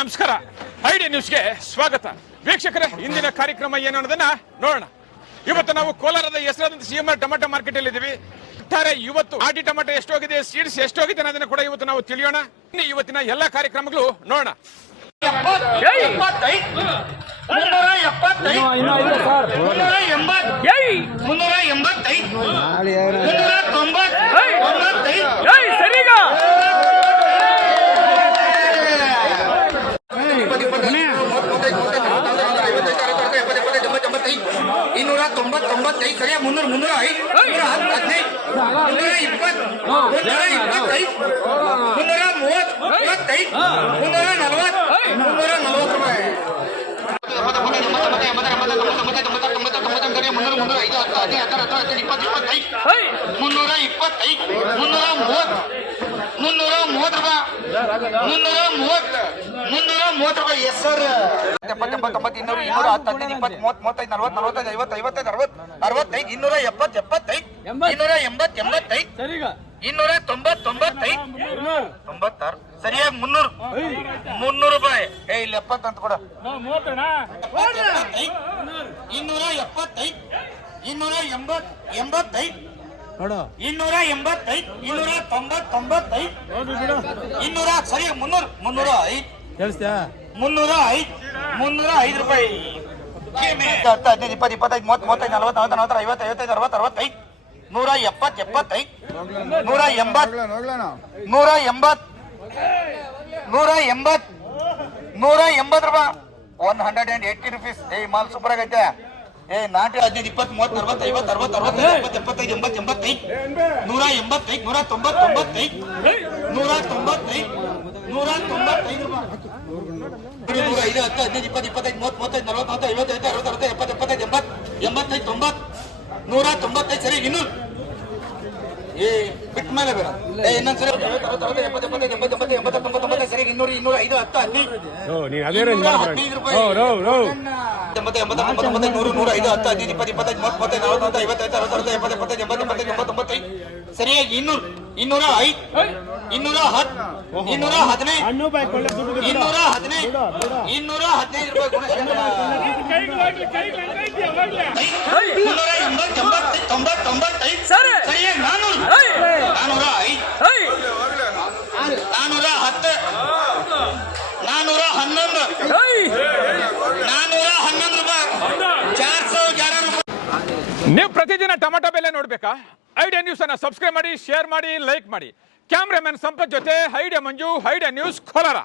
ನಮಸ್ಕಾರ. ಐಡಿಯಾ ನ್ಯೂಸ್ಗೆ ಸ್ವಾಗತ. ವೀಕ್ಷಕರೇ, ಇಂದಿನ ಕಾರ್ಯಕ್ರಮ ಏನು ಅನ್ನೋದನ್ನ ನೋಡೋಣ. ಇವತ್ತು ನಾವು ಕೋಲಾರದ ಹೆಸರಾದಂತ ಸಿಎಂಆರ್ ಟೊಮೆಟೊ ಮಾರ್ಕೆಟ್ ಅಲ್ಲಿ ಇದ್ದೀವಿ. ಇವತ್ತು ಆಟಿ ಟೊಮೆಟೊ ಎಷ್ಟೋಗಿದೆ, ಸೀಡ್ಸ್ ಎಷ್ಟೋಗಿದೆ ಅನ್ನೋದನ್ನ ಕೂಡ ಇವತ್ತು ನಾವು ತಿಳಿಯೋಣ. ಇವತ್ತಿನ ಎಲ್ಲಾ ಕಾರ್ಯಕ್ರಮಗಳು ನೋಡೋಣ. ಸರಿಯಾ 300 305 315 320 ರೂಪಾಯಿ. Yes sir. 70 80 200 210 20 30 35 40 45 50 55 60 65 270 75 280 85 290 95 96 ಸರಿಯಾಗಿ 300 ರೂಪಾಯಿ. ಇಲ್ಲಿ 70 ಅಂತ ಕೊಡ. 275 280 280 85 285 290 205 ಸರಿಯಾಗಿ 305 305 ರೂಪಾಯಿ. 10 15 20 25 30 35 40 40 50 55 60 65 170 75 180 ರೂಪಾಯಿ. 180 rupees. ಮಾಲ್ ಸೂಪರ್ ಆಗೈತೆ. ನಾಟಿ 15 20 30 40 50 60 65 75 80 85 185 190 95 195 ರೂಪಾಯಿ. 5 10 15 20 25 30 35 40 50 55 60 65 70 75 80 85 195 ಸರಿ. 200 ಬಿಟ್ಟ ಮೇಲೆ ಬೇಡ. ಇನ್ನೊಂದ್ಸರಿ 70 75 80 80 89 ಸರಿ. 200 205 10 15 ರೂಪಾಯಿ. 80 80 90 100 105 10 15 20 25 30 35 40 50 55 60 65 70 75 80 95 ಸರಿಯಾಗಿ 200 205 210 215 215 ರೂಪಾಯಿ. ಗುಣಶೇಖರ 280 ಸರಿಯಾಗಿ 400 405 410 411 411 ರೂಪಾಯಿ. 411 ರೂಪಾಯಿ. ನೀವು ಪ್ರತಿದಿನ ಟೊಮೆಟೊ ಬೆಲೆ ನೋಡ್ಬೇಕಾ? ಐಡಿಯಾ ನ್ಯೂಸ್ ಅನ್ನ ಸಬ್ಸ್ಕ್ರೈಬ್ ಮಾಡಿ, ಶೇರ್ ಮಾಡಿ, ಲೈಕ್ ಮಾಡಿ. ಕ್ಯಾಮ್ರಾಮನ್ ಸಂಪತ್ ಜೊತೆ ಐಡಿಯಾ ಮಂಜು, ಐಡಿಯಾ ನ್ಯೂಸ್ ಕೋಲಾರ.